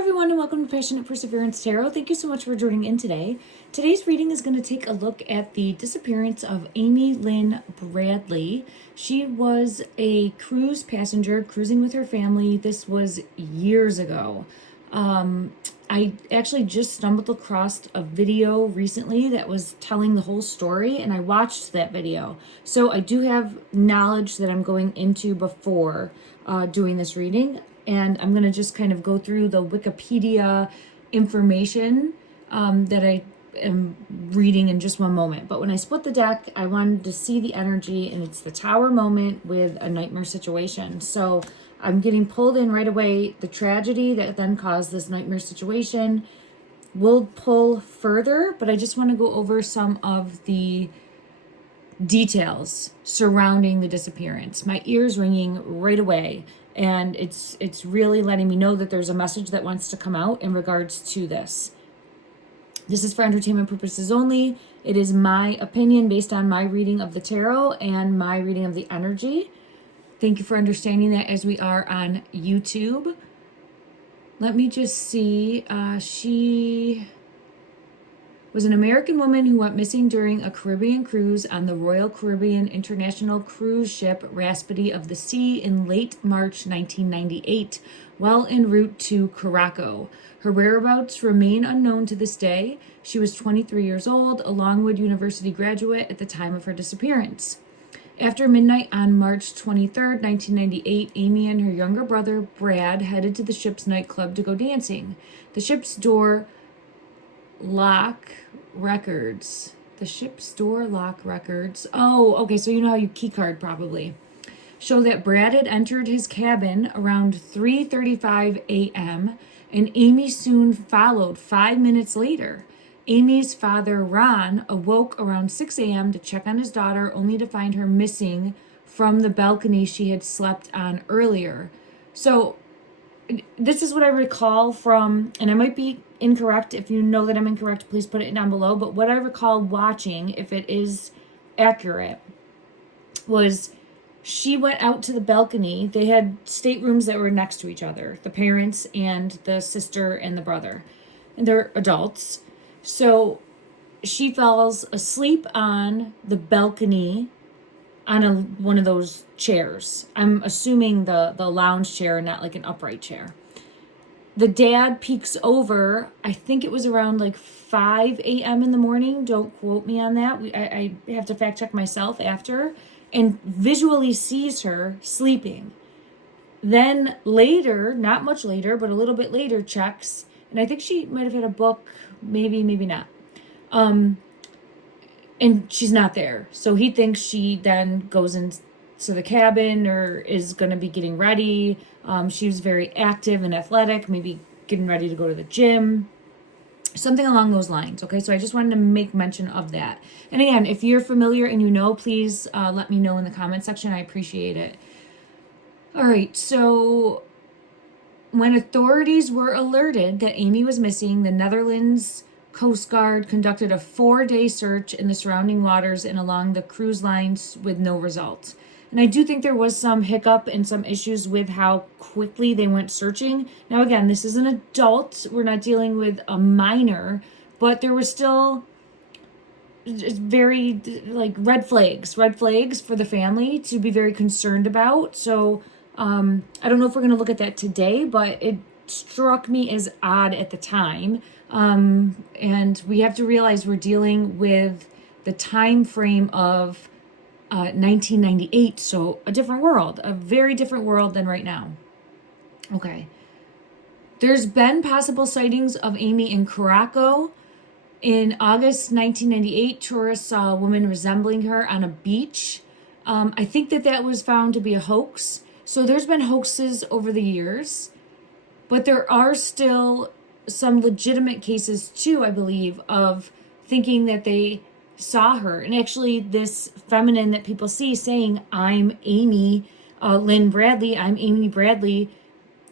everyone, and welcome to Passionate Perseverance Tarot. Thank you so much for joining in today. Today's reading is going to take a look at the disappearance of Amy Lynn Bradley. She was a cruise passenger cruising with her family. This was years ago. I actually just stumbled across a video recently that was telling the whole story, and I watched that video. So I do have knowledge that I'm going into before doing this reading. And I'm going to just kind of go through the Wikipedia information that I am reading in just one moment. But when I split the deck, I wanted to see the energy, and it's the Tower moment with a nightmare situation. So I'm getting pulled in right away. The tragedy that then caused this nightmare situation will pull further, but I just want to go over some of the details surrounding the disappearance. My ears ringing right away. And it's really letting me know that there's a message that wants to come out in regards to this. This is for entertainment purposes only. It is my opinion based on my reading of the tarot and my reading of the energy. Thank you for understanding that as we are on YouTube. Let me just see. She was an American woman who went missing during a Caribbean cruise on the Royal Caribbean International cruise ship Raspity of the Sea in late March 1998, while en route to Curaçao. Her whereabouts remain unknown to this day. She was 23 years old, a Longwood University graduate at the time of her disappearance. After midnight on March 23, 1998, Amy and her younger brother, Brad, headed to the ship's nightclub to go dancing. The ship's door lock records. The ship's door lock records. Oh, okay, so you know how you keycard probably. Show that Brad had entered his cabin around 3:35 a.m. and Amy soon followed 5 minutes later. Amy's father, Ron, awoke around 6 a.m. to check on his daughter, only to find her missing from the balcony she had slept on earlier. So this is what I recall from, and I might be incorrect. If you know that I'm incorrect, please put it down below. But what I recall watching, if it is accurate, was she went out to the balcony. They had staterooms that were next to each other, the parents and the sister and the brother, and they're adults. So she falls asleep on the balcony on one of those chairs. I'm assuming the lounge chair, not like an upright chair. The dad peeks over, I think it was around like 5 a.m. in the morning. Don't quote me on that. I have to fact check myself after. And visually sees her sleeping. Then later, not much later, but a little bit later, checks. And I think she might have had a book, maybe not. And she's not there. So he thinks she then goes into the cabin or is going to be getting ready. She was very active and athletic, maybe getting ready to go to the gym. Something along those lines. Okay, so I just wanted to make mention of that. And again, if you're familiar and you know, please let me know in the comment section. I appreciate it. All right, so when authorities were alerted that Amy was missing, the Netherlands Coast Guard conducted a 4-day search in the surrounding waters and along the cruise lines with no result. And I do think there was some hiccup and some issues with how quickly they went searching. Now, again, this is an adult. We're not dealing with a minor, but there was still very like red flags for the family to be very concerned about. So I don't know if we're going to look at that today, but it struck me as odd at the time. And we have to realize we're dealing with the time frame of 1998, so a different world, a very different world than right now. Okay. There's been possible sightings of Amy in Curaçao. In August 1998, tourists saw a woman resembling her on a beach. I think that was found to be a hoax. So there's been hoaxes over the years, but there are still some legitimate cases too, I believe, of thinking that they saw her. And actually this feminine that people see saying, I'm Amy Lynn Bradley, I'm Amy Bradley,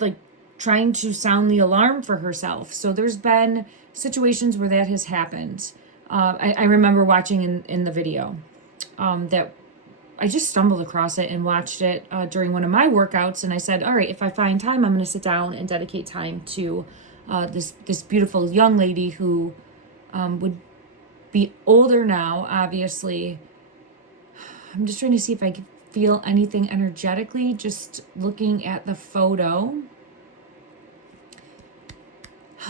like trying to sound the alarm for herself. So there's been situations where that has happened. I remember watching in the video that I just stumbled across it and watched it during one of my workouts. And I said, all right, if I find time, I'm going to sit down and dedicate time to this beautiful young lady who would be older now, obviously. I'm just trying to see if I can feel anything energetically, just looking at the photo.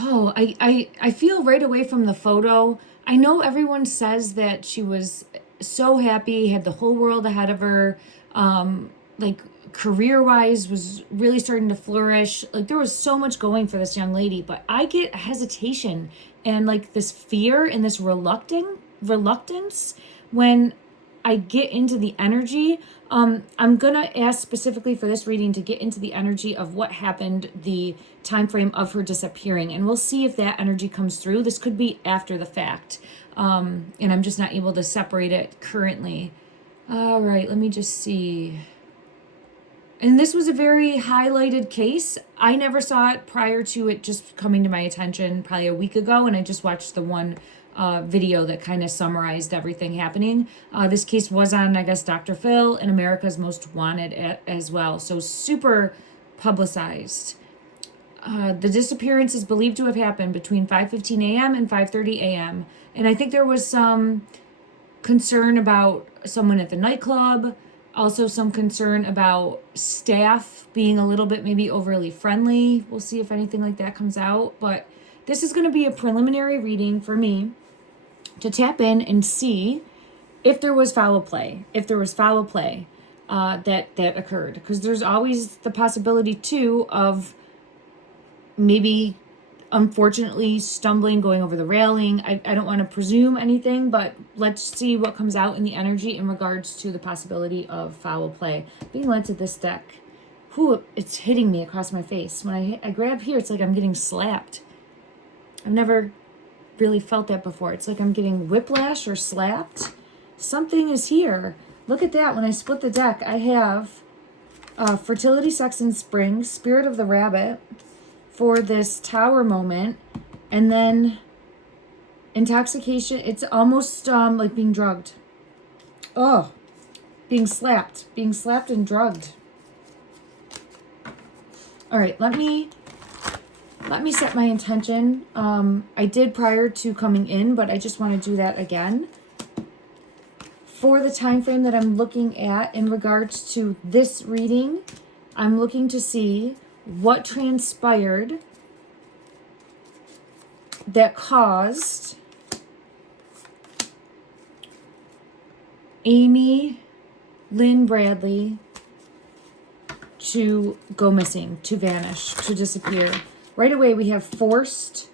Oh, I feel right away from the photo. I know everyone says that she was so happy, had the whole world ahead of her, like career-wise was really starting to flourish. Like there was so much going for this young lady, but I get hesitation and like this fear and this reluctance when I get into the energy. I'm gonna ask specifically for this reading to get into the energy of what happened, the time frame of her disappearing, and we'll see if that energy comes through. This could be after the fact, and I'm just not able to separate it currently. All right, let me just see. And this was a very highlighted case. I never saw it prior to it just coming to my attention probably a week ago, and I just watched the one video that kind of summarized everything happening. This case was on, I guess, Dr. Phil and America's Most Wanted as well. So super publicized. The disappearance is believed to have happened between 5:15 a.m. and 5:30 a.m. And I think there was some concern about someone at the nightclub. Also some concern about staff being a little bit maybe overly friendly. We'll see if anything like that comes out. But this is going to be a preliminary reading for me to tap in and see if there was foul play, that occurred. Because there's always the possibility, too, of maybe, unfortunately, stumbling, going over the railing. I don't want to presume anything, but let's see what comes out in the energy in regards to the possibility of foul play. Being led to this deck. Whew, it's hitting me across my face. When I grab here, it's like I'm getting slapped. I've never really felt that before. It's like I'm getting whiplash or slapped. Something is here. Look at that. When I split the deck, I have Fertility, Sex, and Spring, Spirit of the Rabbit for this Tower moment, and then Intoxication. It's almost like being drugged. Oh, being slapped and drugged. All right, let me set my intention. I did prior to coming in, but I just want to do that again. For the time frame that I'm looking at in regards to this reading, I'm looking to see what transpired that caused Amy Lynn Bradley to go missing, to vanish, to disappear. Right away, we have forced,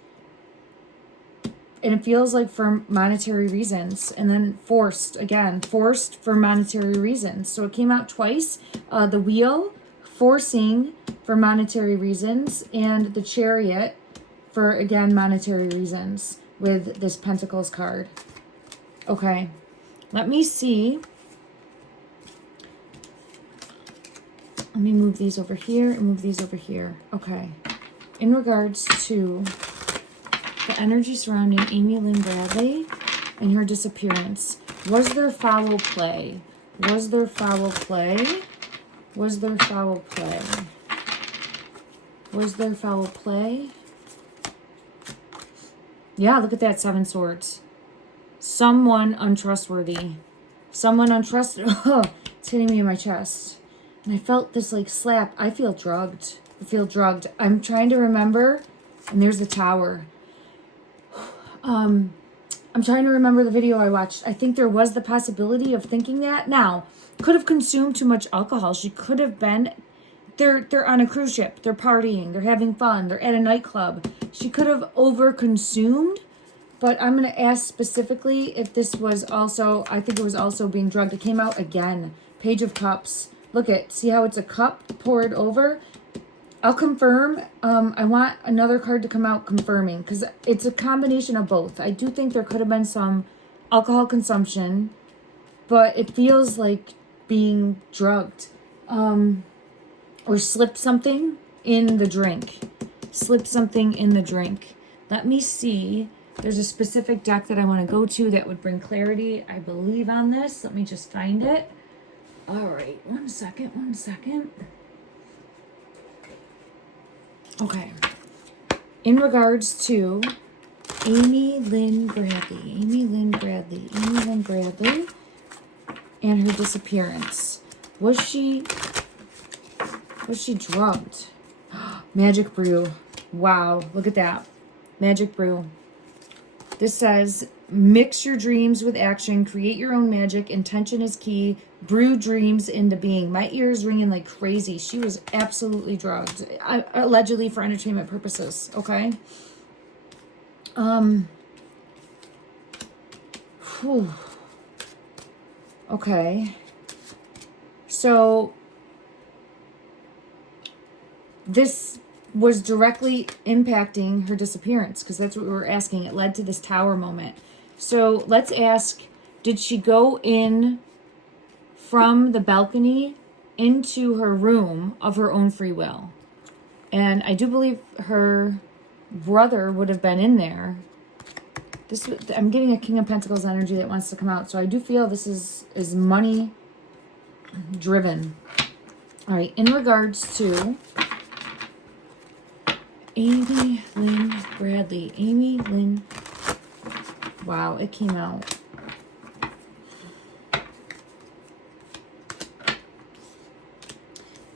and it feels like for monetary reasons, and then forced again, forced for monetary reasons. So it came out twice. The Wheel, forcing for monetary reasons, and the Chariot for, again, monetary reasons with this Pentacles card. Okay, let me see. Let me move these over here and move these over here. Okay. In regards to the energy surrounding Amy Lynn Bradley and her disappearance, was there foul play? Was there foul play? Was there foul play? Was there foul play? Yeah, look at that, 7 swords. Someone untrustworthy. Someone untrusted. Oh, it's hitting me in my chest. And I felt this like slap. I feel drugged. I'm trying to remember. And there's the Tower. I'm trying to remember the video I watched. I think there was the possibility of thinking that. Now, could have consumed too much alcohol. She could have been... They're on a cruise ship. They're partying. They're having fun. They're at a nightclub. She could have over-consumed. But I'm going to ask specifically if this was also... I think it was also being drugged. It came out again. Page of Cups. Look at... See how it's a cup poured over? I'll confirm. I want another card to come out confirming. Because it's a combination of both. I do think there could have been some alcohol consumption. But it feels like being drugged. Or slip something in the drink. Slip something in the drink. Let me see. There's a specific deck that I want to go to that would bring clarity, I believe, on this. Let me just find it. All right. One second. Okay. In regards to Amy Lynn Bradley, and her disappearance. Was she drugged? Magic brew. Wow, look at that. Magic brew. This says, mix your dreams with action, create your own magic, intention is key, brew dreams into being. My ears ringing like crazy. She was absolutely drugged, allegedly for entertainment purposes, okay? Whew. Okay. So this was directly impacting her disappearance, because that's what we were asking. It led to this tower moment. So let's ask, did she go in from the balcony into her room of her own free will? And I do believe her brother would have been in there. I'm getting a King of Pentacles energy that wants to come out. So I do feel this is money driven. All right, in regards to Amy Lynn Bradley. Amy Lynn. Wow, it came out.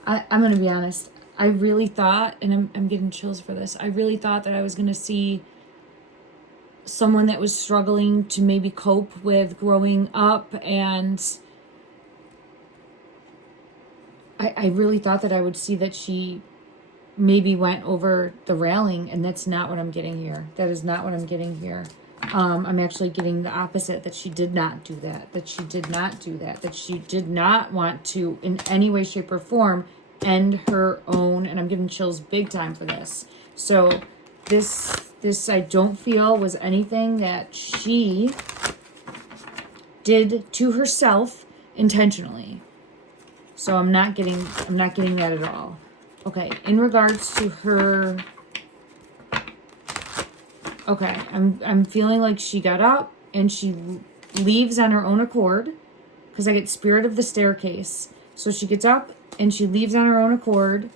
I'm going to be honest. I really thought, and I'm getting chills for this, I really thought that I was going to see someone that was struggling to maybe cope with growing up, and I really thought that I would see that she maybe went over the railing, and that's not what I'm getting here. That is not what I'm getting here. I'm actually getting the opposite, that she did not do that, that she did not want to in any way, shape, or form end her own, and I'm getting chills big time for this. So this I don't feel was anything that she did to herself intentionally. So I'm not getting that at all. Okay, in regards to her, okay, I'm feeling like she got up and she leaves on her own accord, because I get spirit of the staircase. So she gets up and she leaves on her own accord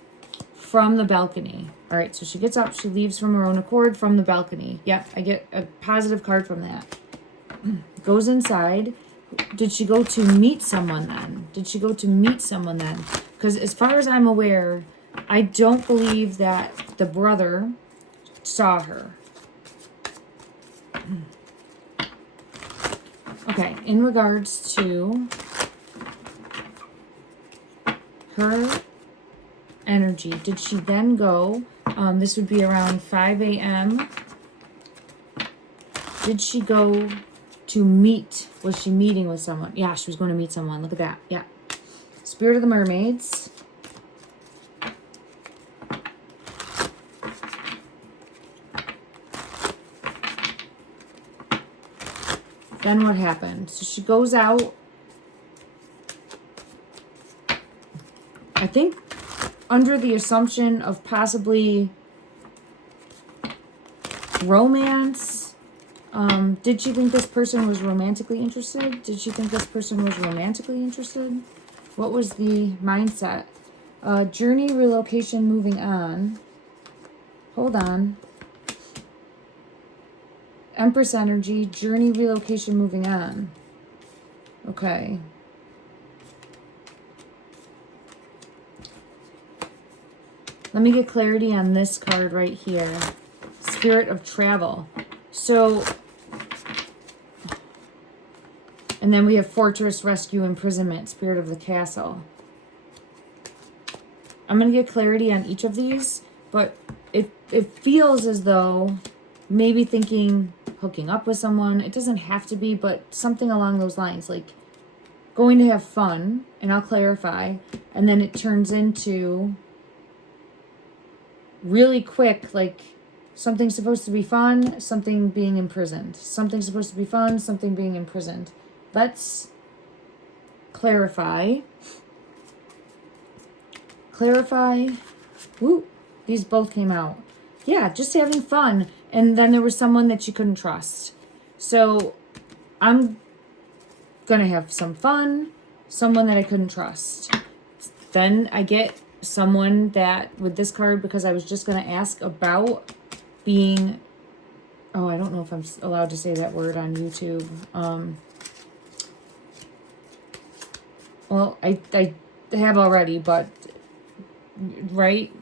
from the balcony. All right, so she gets up, she leaves from her own accord from the balcony. Yeah, I get a positive card from that. Goes inside. Did she go to meet someone then? Because as far as I'm aware, I don't believe that the brother saw her. Okay, in regards to her energy, did she then go, this would be around 5 a.m. Did she go to meet, was she meeting with someone? Yeah, she was going to meet someone. Look at that. Yeah. Spirit of the Mermaids. Then what happened? So she goes out, I think, under the assumption of possibly romance. Did she think this person was romantically interested? What was the mindset? Journey, relocation, moving on. Hold on. Empress energy, journey, relocation, moving on. Okay. Let me get clarity on this card right here. Spirit of travel. So, and then we have fortress, rescue, imprisonment, spirit of the castle. I'm going to get clarity on each of these, but it feels as though maybe thinking hooking up with someone. It doesn't have to be, but something along those lines, like going to have fun, and I'll clarify, and then it turns into really quick, like something's supposed to be fun, something being imprisoned. Something's supposed to be fun, something being imprisoned. Let's clarify. Woo, these both came out. Yeah, just having fun. And then there was someone that you couldn't trust. So I'm going to have some fun, someone that I couldn't trust. Then I get someone that, with this card, because I was just going to ask about being, oh, I don't know if I'm allowed to say that word on YouTube. Well, I have already, but, right?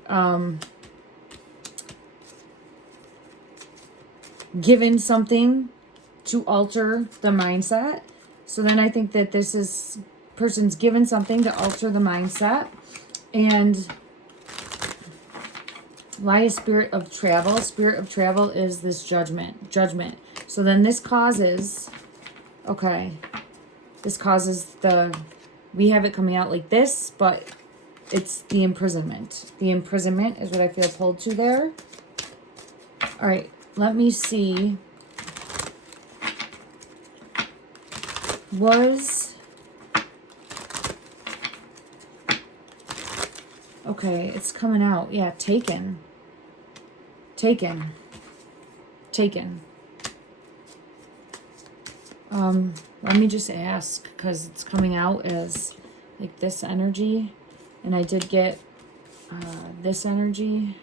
Given something to alter the mindset. So then I think that this is, person's given something to alter the mindset. And why is spirit of travel? Spirit of travel is this judgment. So then this causes, okay, this causes we have it coming out like this, but it's the imprisonment. The imprisonment is what I feel pulled to there. All right, let me see. Okay, it's coming out. Yeah, taken. Let me just ask, because it's coming out as like this energy, and I did get this energy.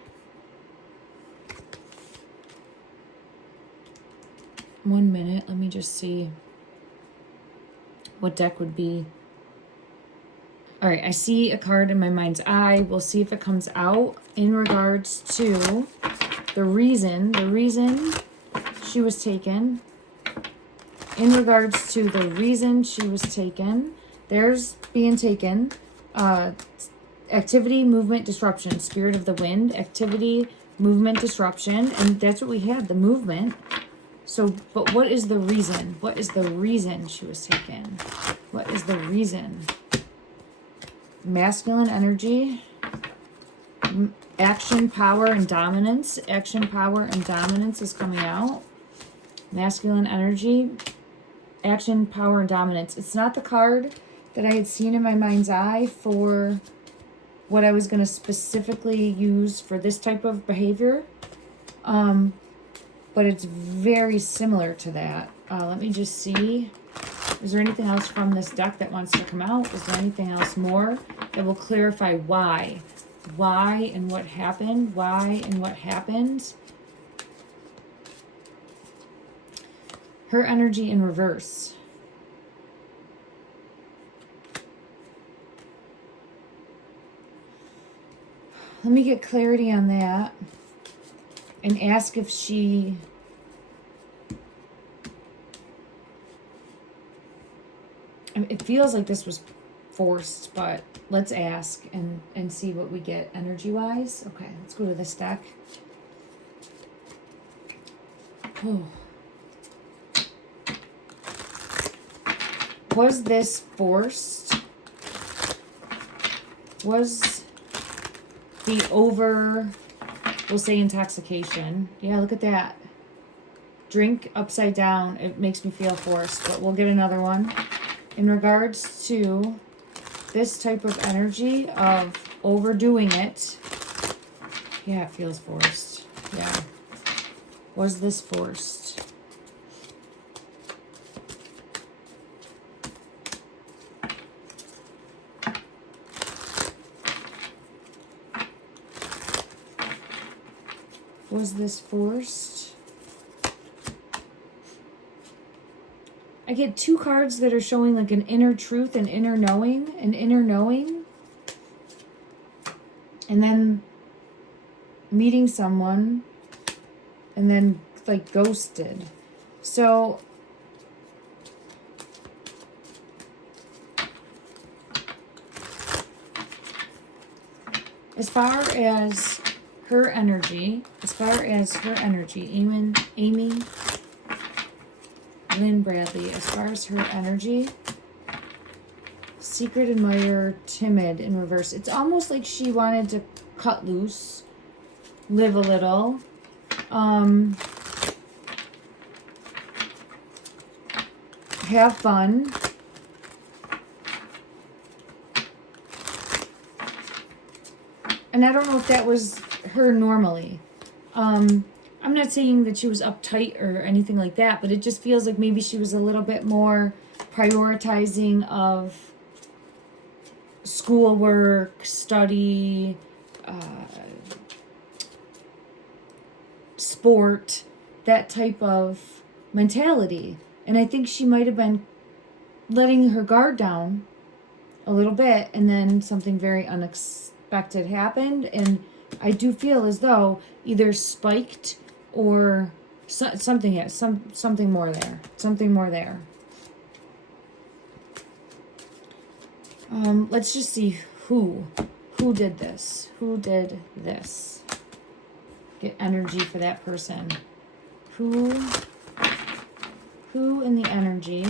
One minute, let me just see what deck would be. All right, I see a card in my mind's eye. We'll see if it comes out in regards to the reason she was taken. In regards to the reason she was taken, there's being taken. Activity, movement, disruption. Spirit of the wind, activity, movement, disruption. And that's what we had, the movement. So, but what is the reason? What is the reason she was taken? What is the reason? Masculine energy. Action, power, and dominance. Action, power, and dominance is coming out. Masculine energy. Action, power, and dominance. It's not the card that I had seen in my mind's eye for what I was going to specifically use for this type of behavior. But it's very similar to that. Let me just see. Is there anything else from this deck that wants to come out? Is there anything else more that will clarify why? Why and what happened? Why and what happened? Her energy in reverse. Let me get clarity on that and ask if she... It feels like this was forced, but let's ask and see what we get energy-wise. Okay, let's go to this deck. Oh. Was this forced? Was the we'll say intoxication. Yeah, look at that. Drink upside down. It makes me feel forced, but we'll get another one. In regards to this type of energy of overdoing it, yeah, it feels forced. Yeah. Was this forced? Was this forced? I get two cards that are showing like an inner truth and inner knowing, and then meeting someone and then like ghosted. So as far as her energy, Amy Lynn Bradley, as far as her energy, secret admirer, timid in reverse. It's almost like she wanted to cut loose, live a little, have fun. And I don't know if that was her normally. I'm not saying that she was uptight or anything like that, but it just feels like maybe she was a little bit more prioritizing of schoolwork, study, sport, that type of mentality. And I think she might have been letting her guard down a little bit, and then something very unexpected happened, and I do feel as though either spiked or something more there. Something more there. Let's just see who did this. Who did this? Get energy for that person. Who in the energy?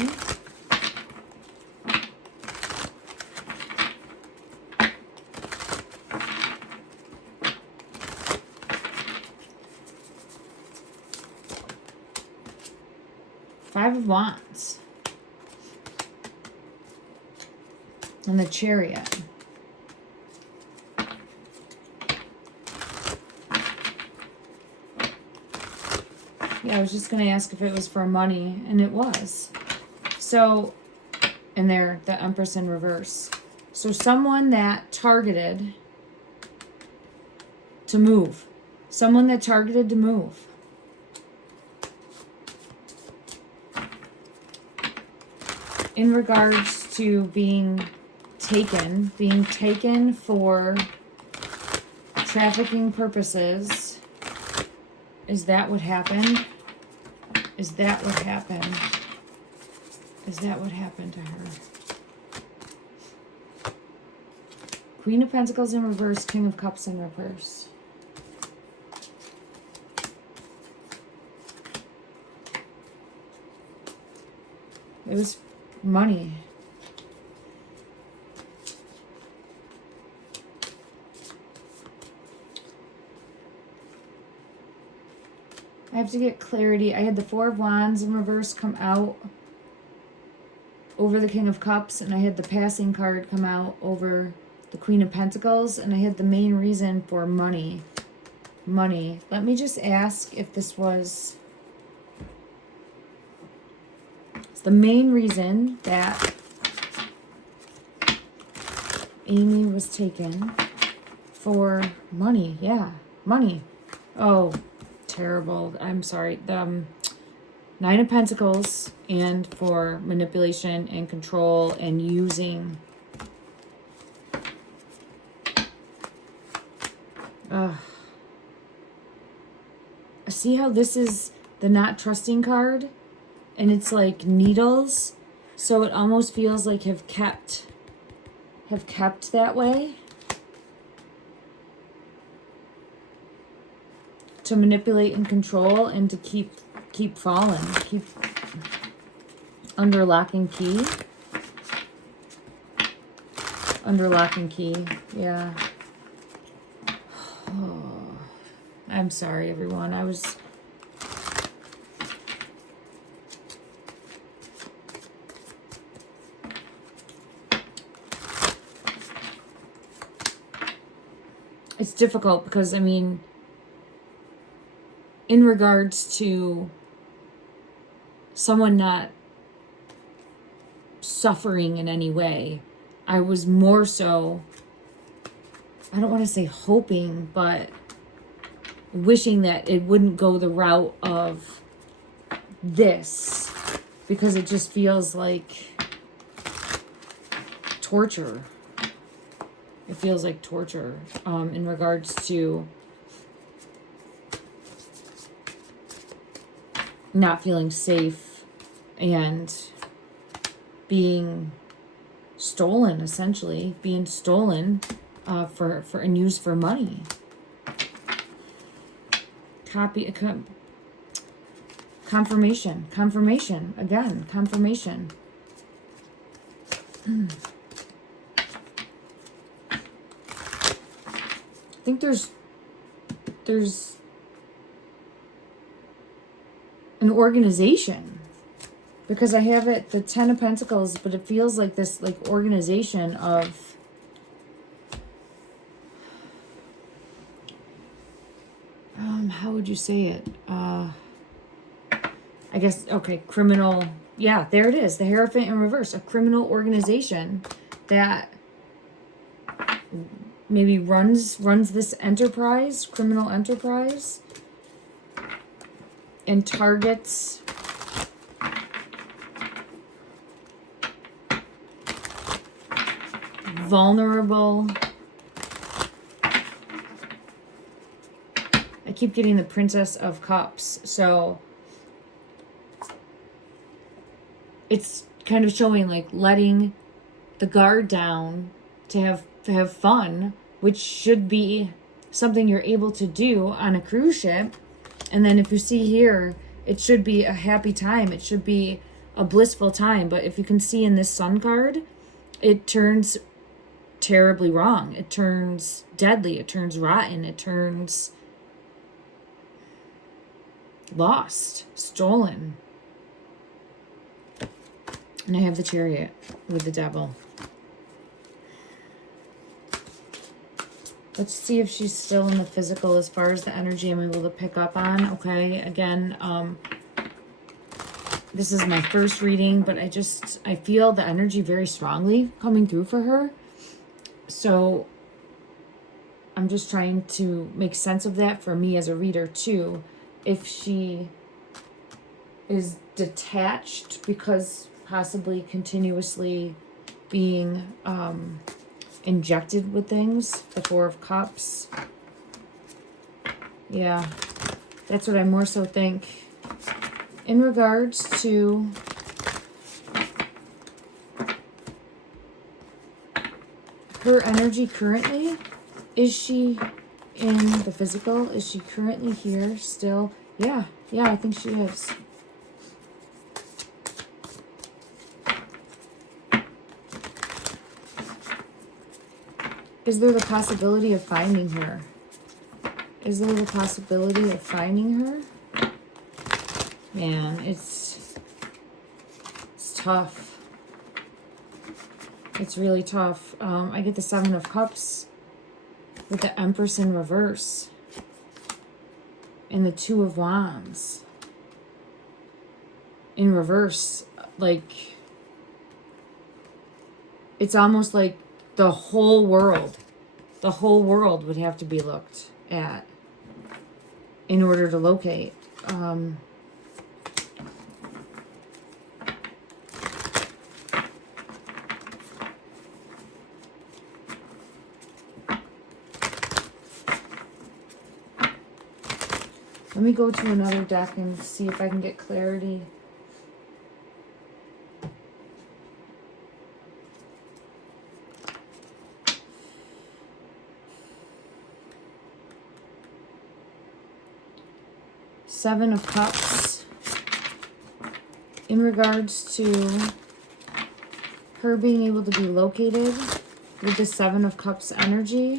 Five of Wands. And the Chariot. Yeah, I was just going to ask if it was for money, and it was. So, and there, the Empress in reverse. So someone that targeted to move. Someone that targeted to move. In regards to being taken for trafficking purposes. Is that what happened? Is that what happened? Is that what happened to her? Queen of Pentacles in reverse, King of Cups in reverse. It was money. I have to get clarity. I had the Four of Wands in reverse come out over the King of Cups, and I had the Passing card come out over the Queen of Pentacles, and I had the main reason for money. Money. Let me just ask if this was... It's the main reason that Amy was taken for money. Yeah, money. Oh, terrible. I'm sorry. The Nine of Pentacles, and for manipulation and control and using. See how this is the not trusting card? And it's like needles. So it almost feels like have kept that way. To manipulate and control, and to keep falling. Keep under lock and key. Under lock and key. Yeah. Oh, I'm sorry, everyone. It's difficult because, I mean, in regards to someone not suffering in any way, I was more so, I don't want to say hoping, but wishing that it wouldn't go the route of this, because it just feels like torture. It feels like torture in regards to not feeling safe and being stolen, essentially. Being stolen for and used for money. Confirmation. Confirmation. Again, confirmation. I think there's an organization, because I have it, the Ten of Pentacles, but it feels like this, like, organization of how would you say it? I guess, okay, criminal. Yeah, there it is. The Hierophant in reverse. A criminal organization that maybe runs this enterprise, criminal enterprise. and targets vulnerable. I keep getting the Princess of Cups, so it's kind of showing like letting the guard down to have fun, which should be something you're able to do on a cruise ship. And then if you see here, it should be a happy time. It should be a blissful time. But if you can see in this Sun card, it turns terribly wrong. It turns deadly. It turns rotten. It turns lost, stolen. And I have the Chariot with the Devil. Let's see if she's still in the physical as far as the energy I'm able to pick up on. Okay, again, this is my first reading, but I feel the energy very strongly coming through for her. So I'm just trying to make sense of that for me as a reader too. If she is detached because possibly continuously being injected with things, the Four of Cups. Yeah, that's what I more so think. In regards to her energy currently, is she in the physical? Is she currently here still? Yeah, I think she is. Is there the possibility of finding her? Is there the possibility of finding her? Man, it's tough. It's really tough. I get the Seven of Cups with the Empress in reverse and the Two of Wands in reverse. Like, it's almost like the whole world would have to be looked at in order to locate. Let me go to another deck and see if I can get clarity. Seven of Cups. In regards to her being able to be located with the Seven of Cups energy,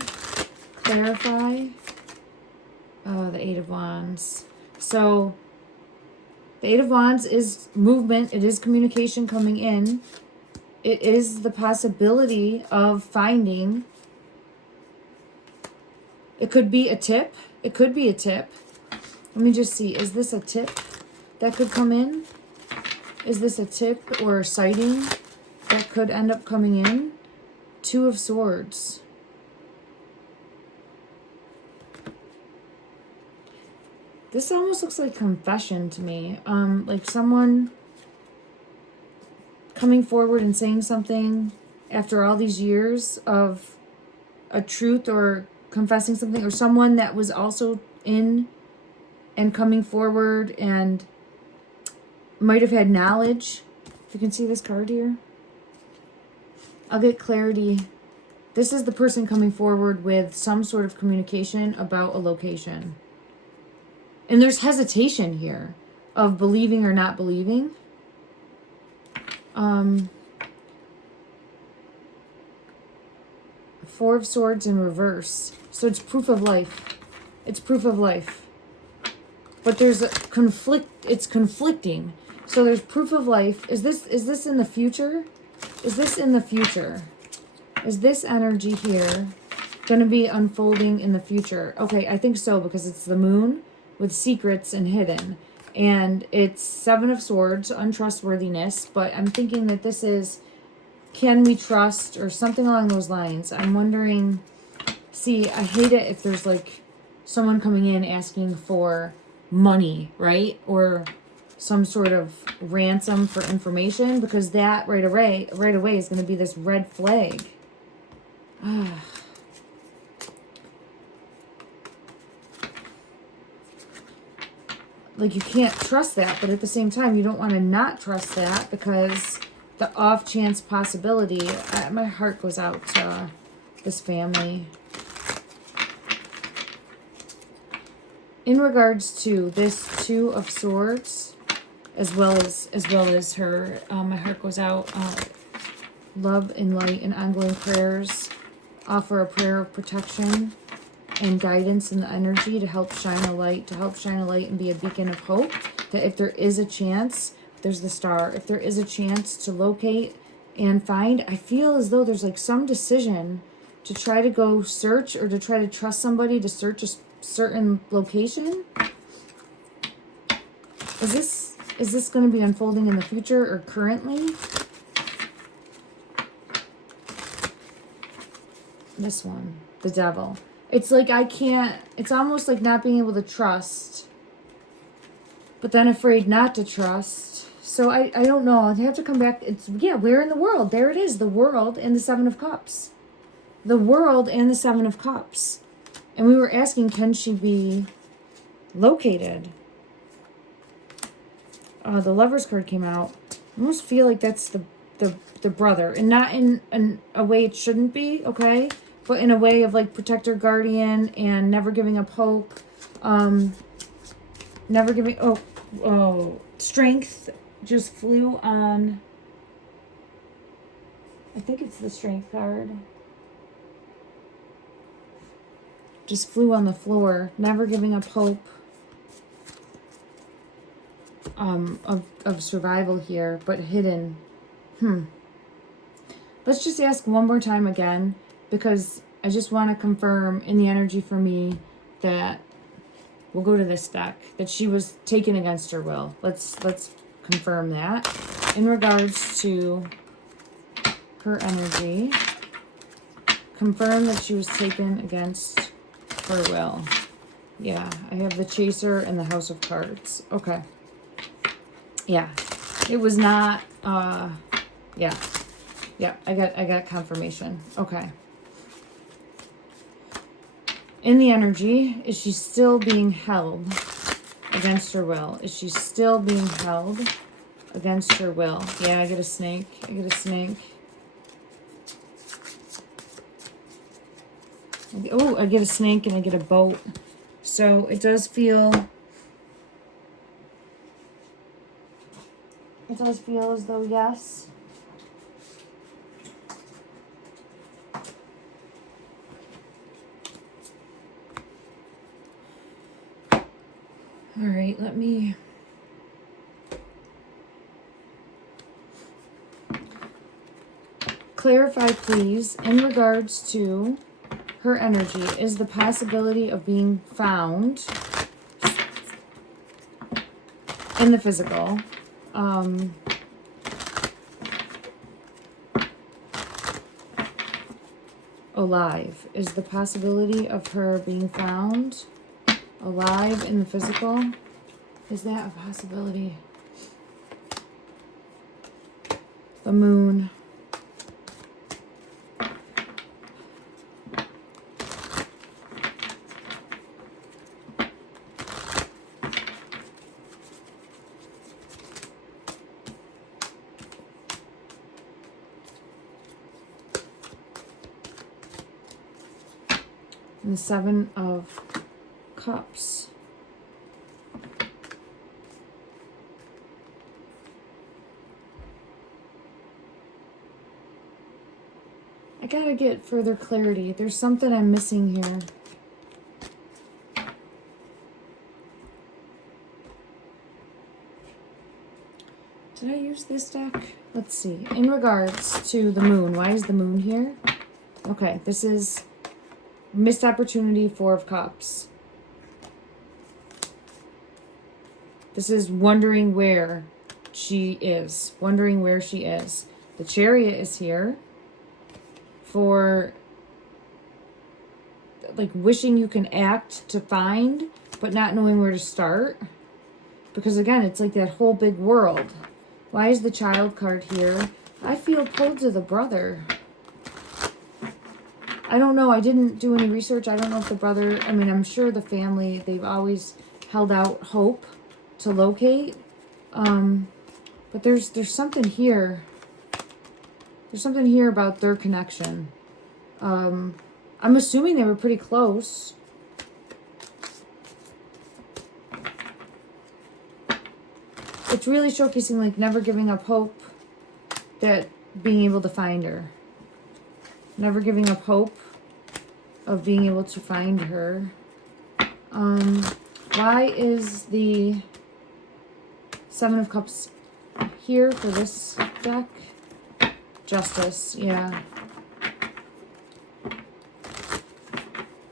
clarify. The Eight of Wands. So the Eight of Wands is movement. It is communication coming in. It is the possibility of finding. It could be a tip. It could be a tip. Let me just see. Is this a tip that could come in? Is this a tip or a sighting that could end up coming in? Two of Swords. This almost looks like confession to me. Like someone coming forward and saying something after all these years of a truth or confessing something, or someone that was also in and coming forward and might have had knowledge. If you can see this card here, I'll get clarity. This is the person coming forward with some sort of communication about a location. And there's hesitation here of believing or not believing. Four of Swords in reverse. So it's proof of life. It's proof of life. But there's a conflict. It's conflicting. So there's proof of life. Is this in the future? Is this in the future? Is this energy here going to be unfolding in the future? Okay, I think so, because it's the Moon with secrets and hidden. And it's Seven of Swords, untrustworthiness. But I'm thinking that this is, can we trust, or something along those lines. I'm wondering, see, I hate it if there's like someone coming in asking for money, right? Or some sort of ransom for information, because that right away is going to be this red flag. Like, you can't trust that, but at the same time, you don't want to not trust that, because the off chance possibility, my heart goes out to this family. In regards to this Two of Swords, as well as her, my heart goes out. Love and light and ongoing prayers. Offer a prayer of protection and guidance in the energy to help shine a light, and be a beacon of hope. That if there is a chance, there's the star. If there is a chance to locate and find, I feel as though there's like some decision to try to go search, or to try to trust somebody to search a certain location. Is this going to be unfolding in the future or currently? This one, the Devil. It's like I can't, it's almost like not being able to trust, but then afraid not to trust. So I don't know. I'll have to come back. It's, yeah, where in the world? There it is, the World and the Seven of Cups. The World and the Seven of Cups. And we were asking, can she be located? The Lover's card came out. I almost feel like that's the brother. And not in a way it shouldn't be, okay? But in a way of like protector, guardian, and never giving up hope. Never giving, strength just flew on. I think it's the Strength card. Just flew on the floor. Never giving up hope. Of survival here, but hidden. Let's just ask one more time again, because I just want to confirm in the energy for me that we'll go to this deck, that she was taken against her will. Let's confirm that. In regards to her energy, confirm that she was taken against her will. Yeah, I have the Chaser and the House of Cards. Okay. Yeah, it was not, yeah, I got confirmation. Okay. In the energy, is she still being held against her will? Is she still being held against her will? Yeah, I get a snake. I get a snake. Oh, I get a snake and I get a boat. So it does feel... It does feel as though, yes. All right, let me... Clarify, please, in regards to her energy, is the possibility of being found in the physical. Alive. Is the possibility of her being found alive in the physical? Is that a possibility? The Moon. And the Seven of Cups. I gotta get further clarity. There's something I'm missing here. Did I use this deck? Let's see. In regards to the Moon, why is the Moon here? Okay, this is missed opportunity, Four of Cups. This is wondering where she is. Wondering where she is. The Chariot is here for like wishing you can act to find, but not knowing where to start. Because again, it's like that whole big world. Why is the child card here? I feel pulled to the brother. I don't know. I didn't do any research. I don't know if the brother, I mean, I'm sure the family, they've always held out hope to locate. But there's something here. There's something here about their connection. I'm assuming they were pretty close. It's really showcasing like never giving up hope that being able to find her. Never giving up hope of being able to find her. Why is the Seven of Cups here for this deck? Justice, yeah.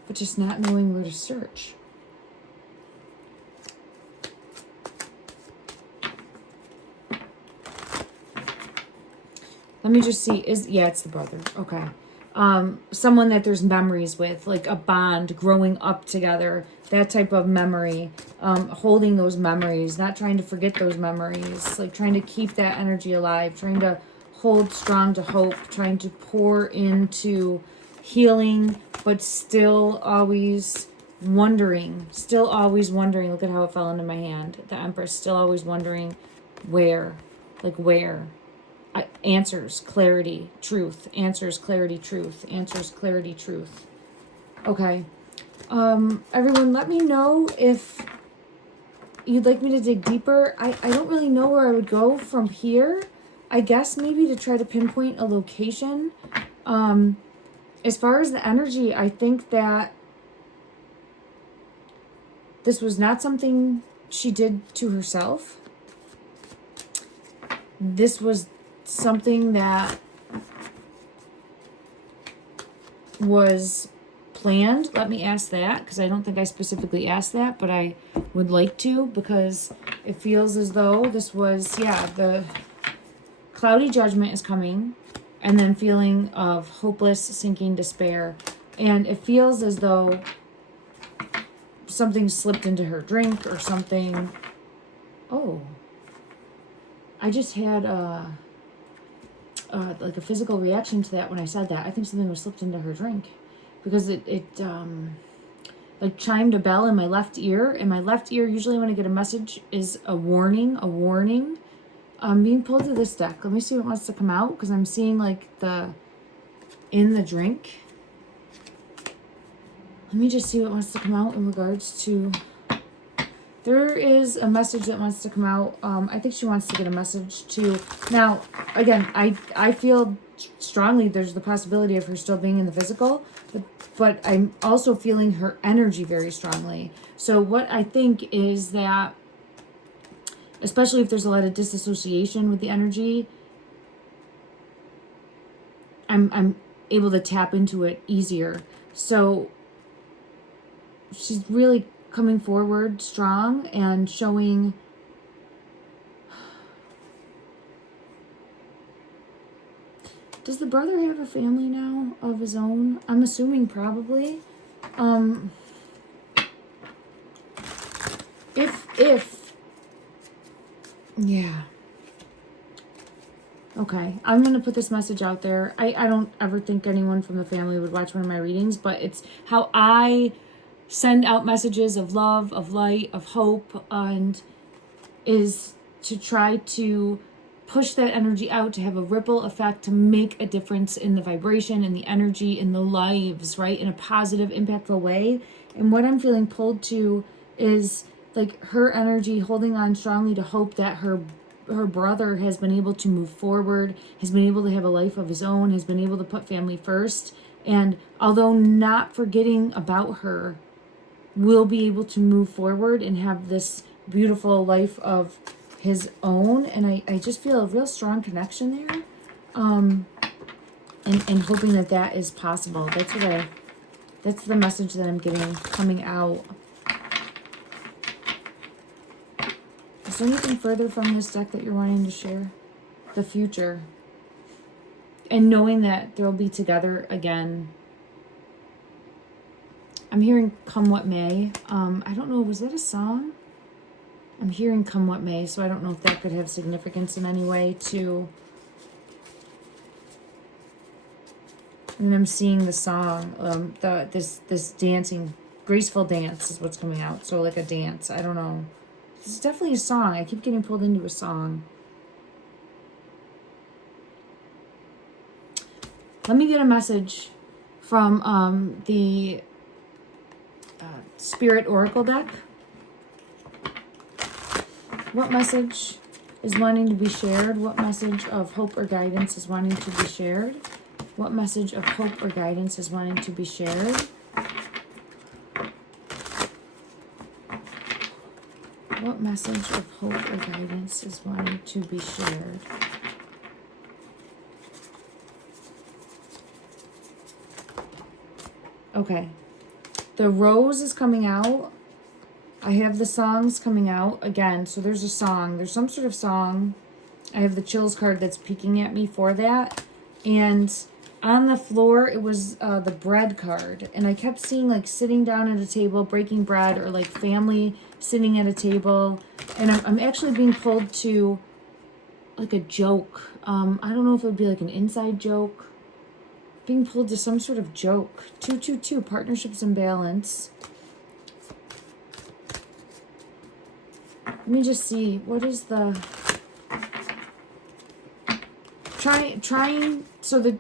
But just not knowing where to search. Let me just see. Yeah, it's the brother. Okay. Someone that there's memories with, like a bond, growing up together, that type of memory, holding those memories, not trying to forget those memories, like trying to keep that energy alive, trying to hold strong to hope, trying to pour into healing, but still always wondering. Look at how it fell into my hand. The Empress, still always wondering where, like where. Answers, clarity, truth. Answers, clarity, truth. Answers, clarity, truth. Okay. Everyone, let me know if you'd like me to dig deeper. I don't really know where I would go from here. I guess maybe to try to pinpoint a location. As far as the energy, I think that this was not something she did to herself. This was something that was planned. Let me ask that, because I don't think I specifically asked that, but I would like to, because it feels as though this was, yeah, the cloudy judgment is coming, and then feeling of hopeless, sinking despair. And it feels as though something slipped into her drink or something. Oh, I just had like a physical reaction to that when I said that. I think something was slipped into her drink, because it like chimed a bell in my left ear. And my left ear, usually when I get a message, is a warning. I'm being pulled to this deck. Let me see what wants to come out, because I'm seeing like in the drink. Let me just see what wants to come out in regards to. There is a message that wants to come out. I think she wants to get a message too. Now, again, I feel strongly there's the possibility of her still being in the physical, but I'm also feeling her energy very strongly. So what I think is that, especially if there's a lot of disassociation with the energy, I'm able to tap into it easier. So she's really coming forward strong and showing does the brother have a family now of his own? I'm assuming probably. If yeah. Okay, I'm going to put this message out there. I don't ever think anyone from the family would watch one of my readings, but it's how I send out messages of love, of light, of hope, and is to try to push that energy out, to have a ripple effect, to make a difference in the vibration, in the energy, in the lives, right? In a positive, impactful way. And what I'm feeling pulled to is like her energy holding on strongly to hope that her brother has been able to move forward, has been able to have a life of his own, has been able to put family first. And although not forgetting about her, will be able to move forward and have this beautiful life of his own. And I just feel a real strong connection there. And hoping that that is possible. That's the message that I'm getting coming out. Is there anything further from this deck that you're wanting to share? The future. And knowing that they'll be together again. I'm hearing Come What May. I don't know, was that a song? I'm hearing Come What May, so I don't know if that could have significance in any way to... And I'm seeing the song, this dancing, graceful dance is what's coming out. So like a dance, I don't know. It's definitely a song. I keep getting pulled into a song. Let me get a message from the Spirit Oracle deck. What message is wanting to be shared? What message of hope or guidance is wanting to be shared? What message of hope or guidance is wanting to be shared? What message of hope or guidance is wanting to be shared? Okay. The rose is coming out. I have the songs coming out again. So there's a song. There's some sort of song. I have the chills card that's peeking at me for that. And on the floor, it was the bread card. And I kept seeing like sitting down at a table, breaking bread, or like family sitting at a table. And I'm actually being pulled to like a joke. I don't know if it would be like an inside joke. Being pulled to some sort of joke. 222, partnerships and balance. Let me just see. What is the... Trying... So the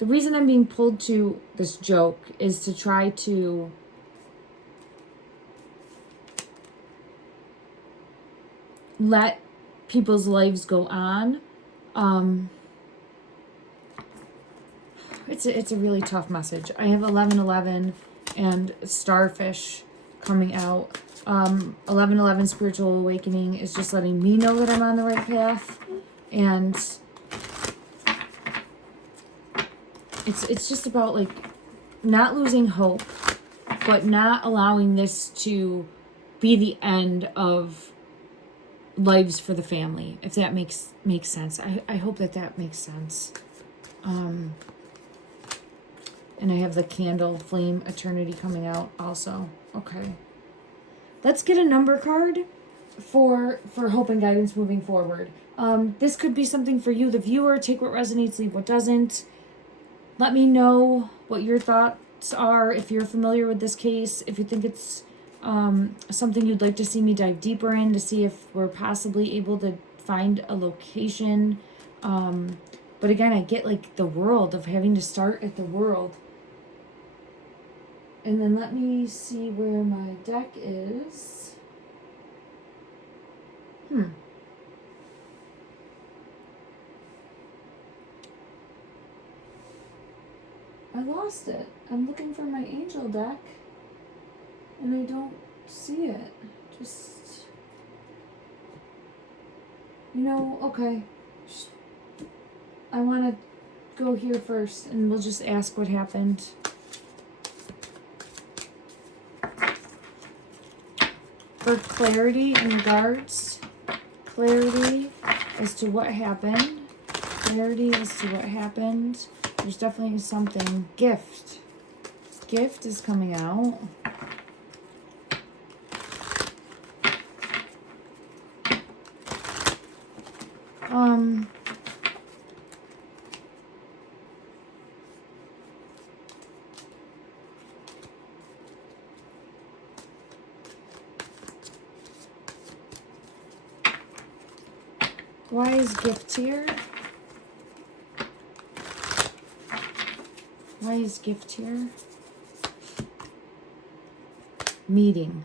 reason I'm being pulled to this joke is to try to let people's lives go on. It's a really tough message. I have 1111 and starfish coming out. 1111 spiritual awakening is just letting me know that I'm on the right path, and it's just about like not losing hope, but not allowing this to be the end of lives for the family, if that makes sense. I hope that makes sense. And I have the candle flame eternity coming out also. Okay. Let's get a number card for hope and guidance moving forward. This could be something for you, the viewer. Take what resonates, leave what doesn't. Let me know what your thoughts are, if you're familiar with this case, if you think it's something you'd like to see me dive deeper in, to see if we're possibly able to find a location. But again, I get like the world of having to start at the world. And then let me see where my deck is. I lost it. I'm looking for my angel deck, and I don't see it. Just, okay. I want to go here first, and we'll just ask what happened. For clarity in regards, clarity as to what happened. Clarity as to what happened. There's definitely something. Gift. Gift is coming out. Why is gift here? Why is gift here? Meeting.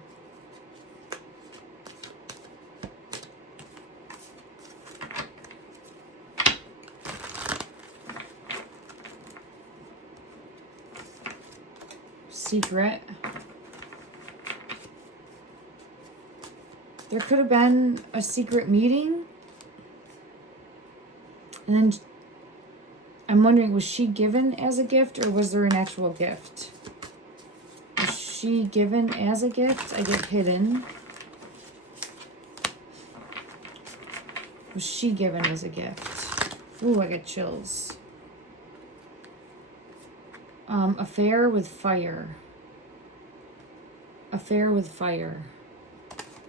Secret. There could have been a secret meeting. And then I'm wondering, was she given as a gift, or was there an actual gift? Was she given as a gift? I get hidden. Was she given as a gift? Ooh, I get chills. Affair with fire. Affair with fire.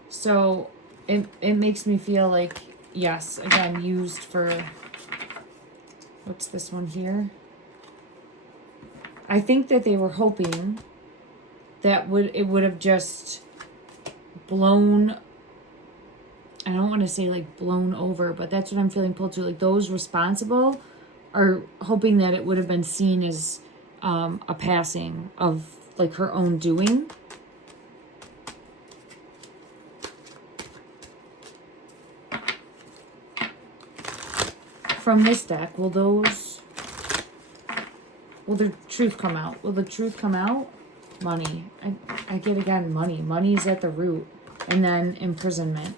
So it makes me feel like, yes, again, used for, what's this one here? I think that they were hoping that it would have just blown, I don't want to say like blown over, but that's what I'm feeling pulled to. Like those responsible are hoping that it would have been seen as a passing of like her own doing. From this deck, will the truth come out? Will the truth come out? Money. I get again money. Money is at the root. And then imprisonment.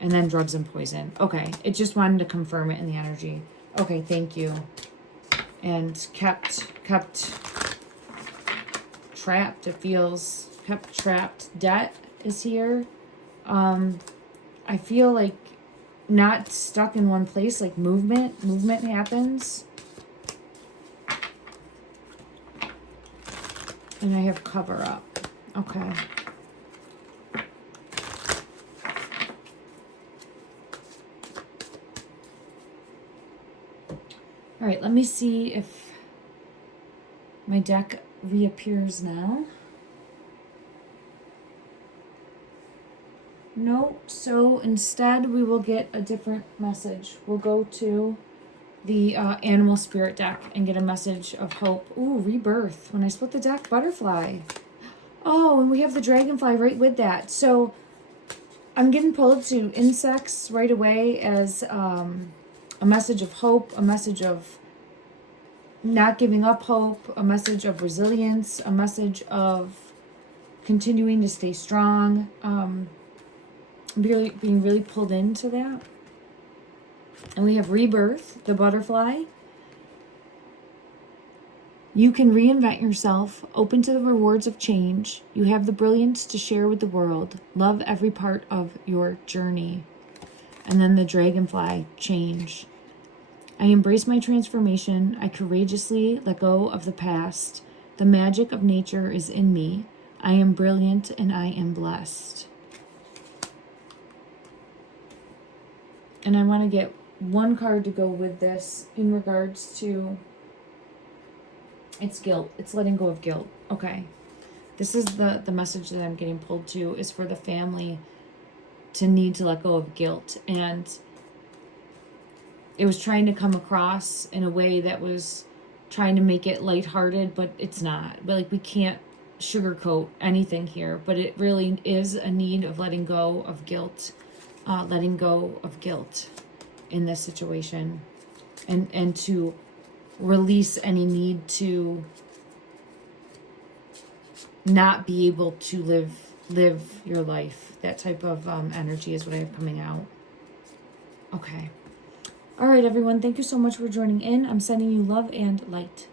And then drugs and poison. Okay. It just wanted to confirm it in the energy. Okay, thank you. And kept trapped. It feels kept trapped. Debt is here. I feel like not stuck in one place, like movement happens. And I have cover up. Okay. All right, let me see if my deck reappears now. No, so instead we will get a different message. We'll go to the animal spirit deck and get a message of hope. Ooh, rebirth. When I split the deck, butterfly. Oh, and we have the dragonfly right with that. So I'm getting pulled to insects right away as a message of hope, a message of not giving up hope, a message of resilience, a message of continuing to stay strong. Being really pulled into that. And we have rebirth, the butterfly. You can reinvent yourself, open to the rewards of change. You have the brilliance to share with the world. Love every part of your journey. And then the dragonfly, change. I embrace my transformation. I courageously let go of the past. The magic of nature is in me. I am brilliant and I am blessed. And I want to get one card to go with this in regards to, it's guilt. It's letting go of guilt. Okay. This is the message that I'm getting pulled to, is for the family to need to let go of guilt. And it was trying to come across in a way that was trying to make it lighthearted, but it's not. But like, we can't sugarcoat anything here, but it really is a need of letting go of guilt. Letting go of guilt in this situation, and to release any need to not be able to live your life. That type of energy is what I have coming out. Okay. All right, everyone. Thank you so much for joining in. I'm sending you love and light.